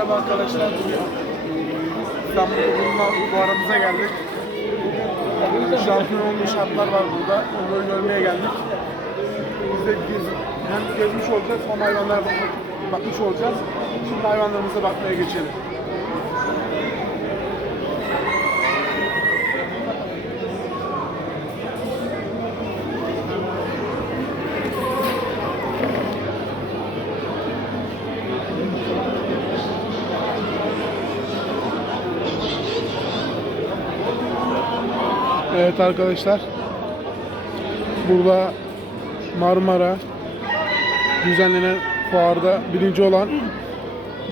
Merhaba arkadaşlar. İstanbul'da bulunan fuarımıza geldik. Bugün şampiyon olmuş atlar var burada. Onları görmeye geldik. Biz de gez, hem gezmiş olacağız hem hayvanlara bakmış olacağız. Şimdi hayvanlarımıza bakmaya geçelim. Evet arkadaşlar. Burada Marmara düzenlenen fuarda birinci olan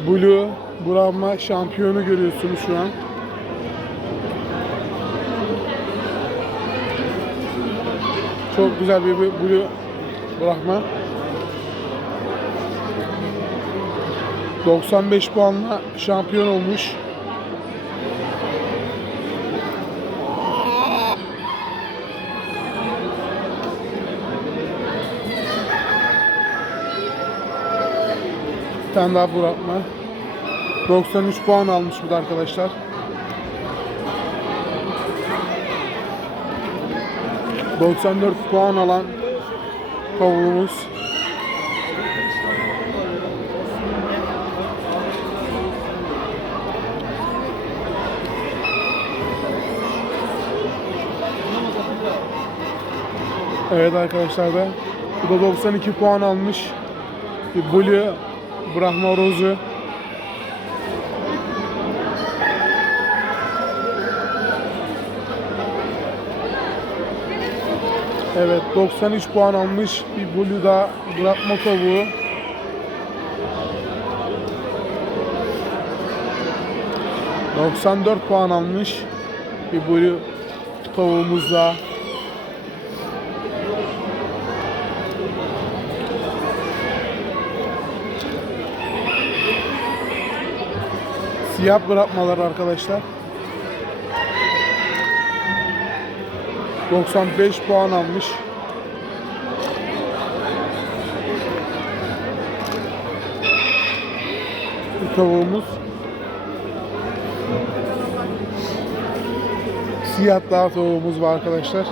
Blue Brahma şampiyonu görüyorsunuz şu an. Çok güzel bir Blue Brahma. 95 puanla şampiyon olmuş. Tane daha bırakma. 93 puan almış bu da arkadaşlar. ...94 puan alan tavuğumuz. Evet arkadaşlar da bu da 92 puan almış. Bir Blue Brahma Rozu. Evet 93 puan almış bir Blue da tavuğu. ...94 puan almış bir Blue tavuğumuz Siyah bırakmalar arkadaşlar. 95 puan almış. Bu tavuğumuz. Siyah daha tavuğumuz var arkadaşlar.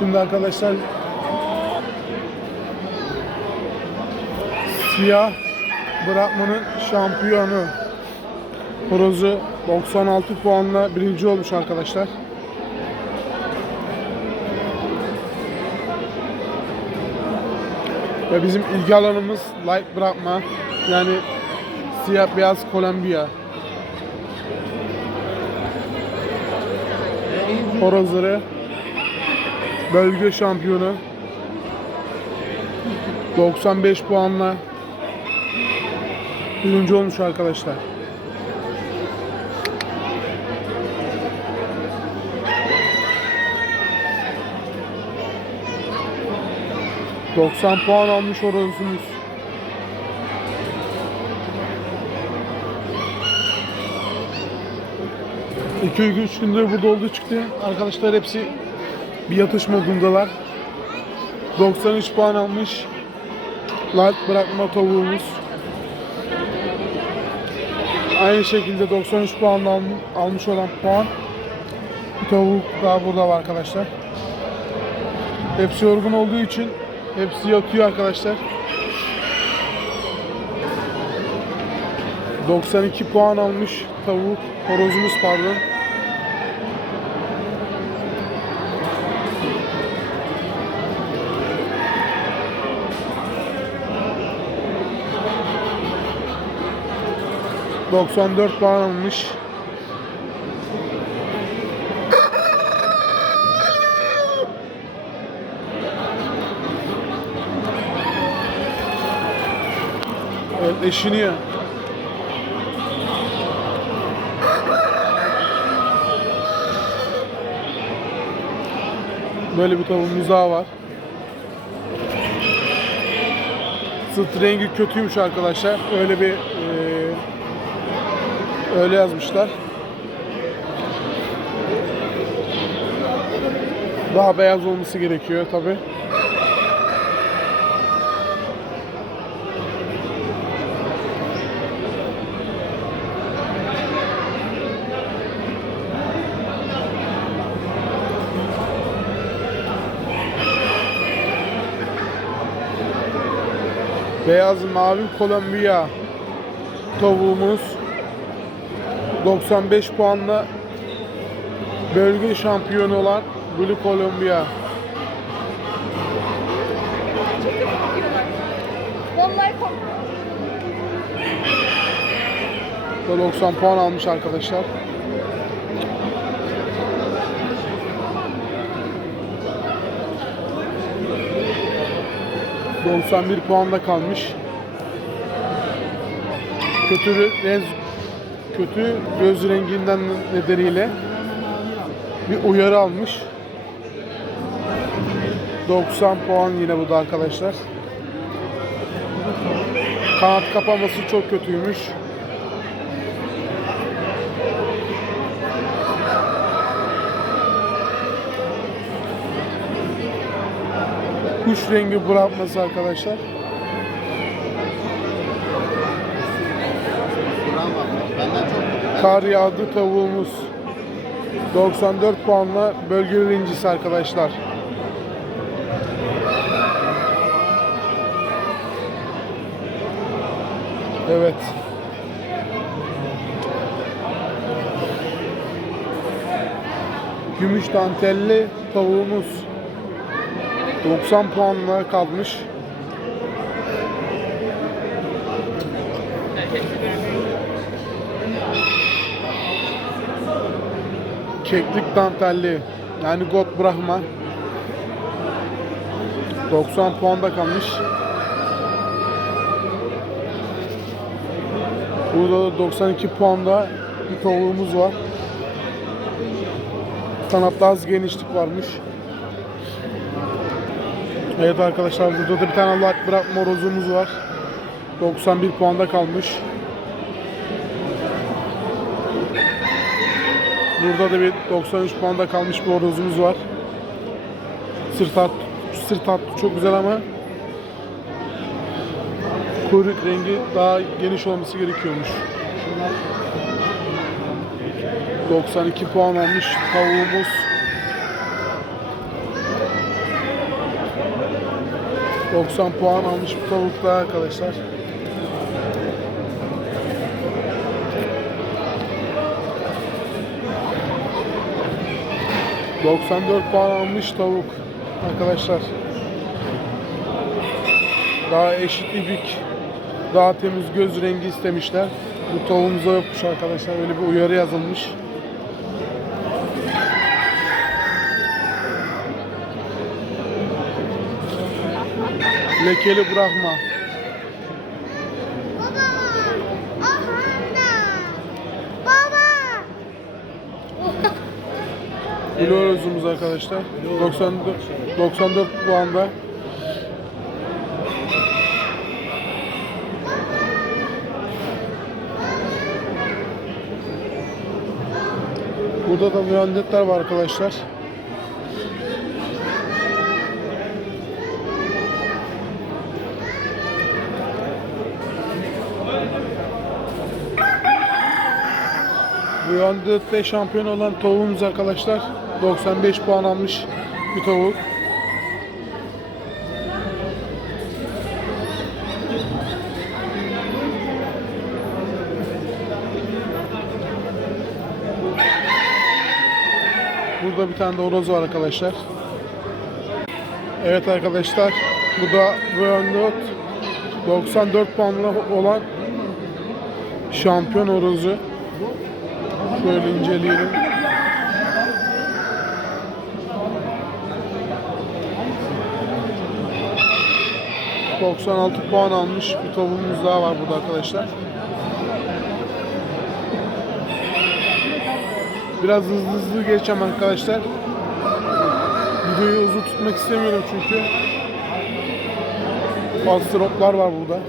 Şimdi arkadaşlar siyah bırakmanın şampiyonu Horozu 96 puanla birinci olmuş arkadaşlar. Ve bizim ilgi alanımız light bırakma. Yani siyah beyaz Kolombiya. Horozları bölge şampiyonu 95 puanla birinci olmuş arkadaşlar. ...90 puan almış horozumuz. İki üç gündür burada olduğu çıktı. Arkadaşlar hepsi bir yatış modundalar. 93 puan almış. Light bırakma tavuğumuz. Aynı şekilde 93 puan al- almış olan puan. Bir tavuk daha burada var arkadaşlar. Hepsi yorgun olduğu için hepsi yatıyor arkadaşlar. 92 puan almış tavuk, horozumuz pardon. ...94 puan almış. Evet eşiniyor. Böyle bir tavuğumuz daha var. Sırt rengi kötüymüş arkadaşlar. Öyle bir öyle yazmışlar. Daha beyaz olması gerekiyor tabi. Beyaz mavi Kolombiya tavuğumuz 95 puanla bölge şampiyonu olan Blue. Bu da 90 puan almış arkadaşlar. ...91 puanda kalmış. Kötü renk, kötü göz renginden nedeniyle bir uyarı almış. 90 puan yine bu da arkadaşlar. Kanat kapaması çok kötüymüş. kuş rengi bırakması arkadaşlar. Kar yağdı tavuğumuz. 94 puanla bölge birincisi arkadaşlar. Evet. Gümüş dantelli tavuğumuz 90 puanla kalmış. Keklik dantelli yani God Brahma 90 puanda kalmış. Burada da 92 puanda bir tavuğumuz var. Kanatta az genişlik varmış. Evet arkadaşlar burada da bir tane lak bırakma rozumuz var. 91 puanda kalmış. Burada da bir 93 puanda kalmış bir horozumuz var. Sırt hat, sırt hattı çok güzel ama kuyruk rengi daha geniş olması gerekiyormuş. 92 puan almış tavuğumuz. ...90 puan almış bir tavuk daha arkadaşlar. ...94 puan almış tavuk... ...arkadaşlar. Daha eşit ibik... ...daha temiz göz rengi istemişler. Bu tavuğumuza yokmuş arkadaşlar. Öyle bir uyarı yazılmış. Lekeli bırakma. Florozumuz arkadaşlar. 94, 94 puanda. Burada da mühendetler var arkadaşlar. Bu yandette şampiyon olan tavuğumuz arkadaşlar 95 puan almış bir tavuk. Burada bir tane de horoz var arkadaşlar. Evet arkadaşlar bu da Viyandot 94 puanlı olan şampiyon horozu. Şöyle inceleyelim. ...96 puan almış bir tavuğumuz daha var burada arkadaşlar. Biraz hızlı hızlı geçeceğim arkadaşlar. Videoyu uzun tutmak istemiyorum çünkü. Astroplar var burada.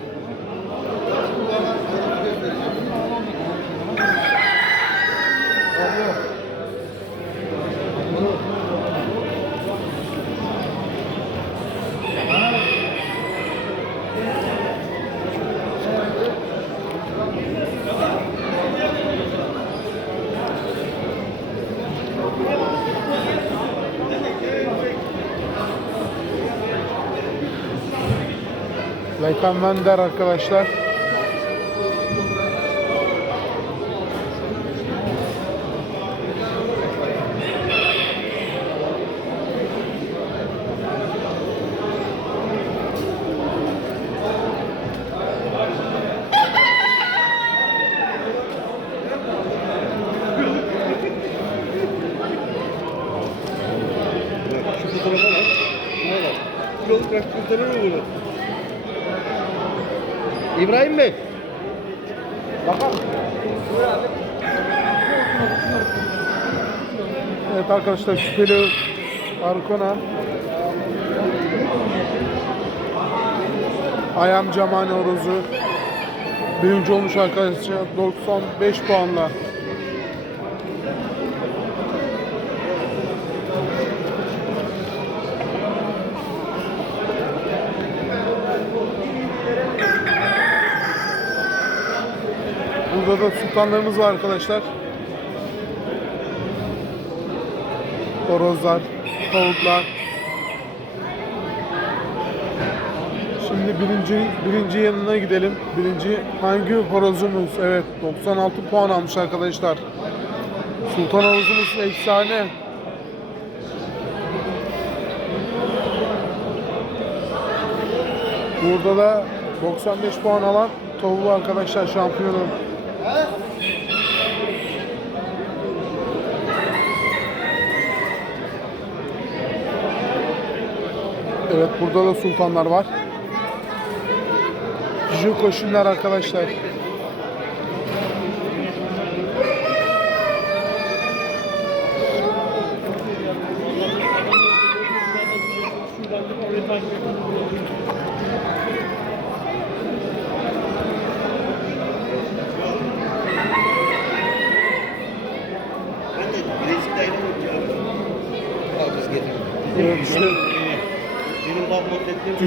Lekan Vender arkadaşlar. Şu fotoğrafa bak. Şuna bak. Kiloluk kurtarır mı bunu? İbrahim Bey. Bakalım. Evet arkadaşlar şüpheli Arkona. Ayam Camani Orozu. Birinci olmuş arkadaşlar 95 puanla. Burada da sultanlarımız var arkadaşlar. Horozlar, tavuklar. Şimdi birinci, birinci yanına gidelim. Birinci hangi horozumuz? Evet 96 puan almış arkadaşlar. Sultan horozumuz efsane. Burada da 95 puan alan tavuğu arkadaşlar şampiyonu. Evet burada da sultanlar var. Cüce koşunlar arkadaşlar.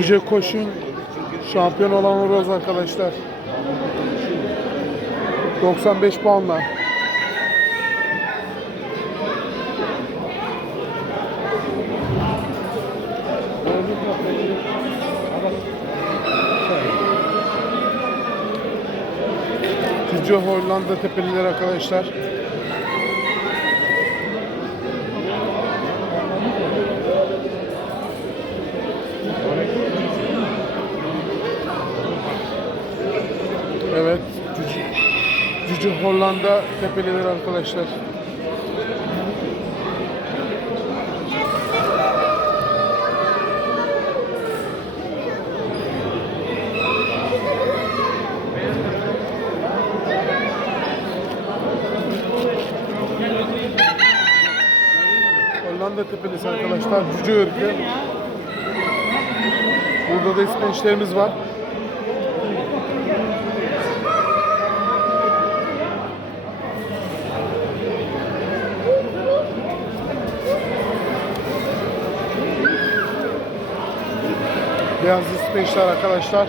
Cüce koşun şampiyon olan horoz arkadaşlar. 95 puanla. Cüce Hollanda tepeliler arkadaşlar. Evet. Cüce, Cüce Hollanda tepeliler arkadaşlar. Hollanda tepelisi arkadaşlar. Cüce ırkı. Burada da ispençlerimiz var. Beyaz ispençler arkadaşlar.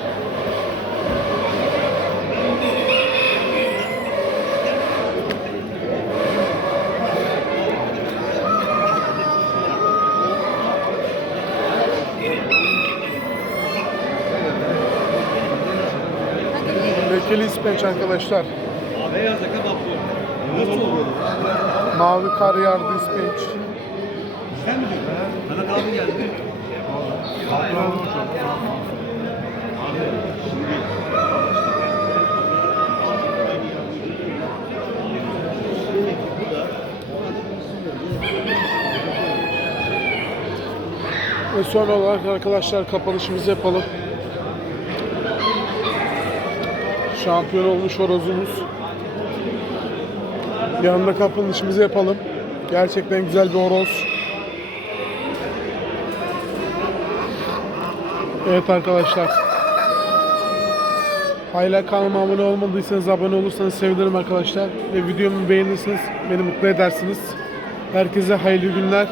Lekeli ispenç arkadaşlar. Mavi kar yardı ispenç. Sen mi diyorsun? Mehmet abi geldi. Ve son olarak arkadaşlar kapanışımızı yapalım. Şampiyon olmuş horozumuz. Yanında kapanışımızı yapalım. Gerçekten güzel bir horoz. Evet arkadaşlar. Hala kanalıma abone olmadıysanız abone olursanız sevinirim arkadaşlar. Ve videomu beğenirsiniz. Beni mutlu edersiniz. Herkese hayırlı günler.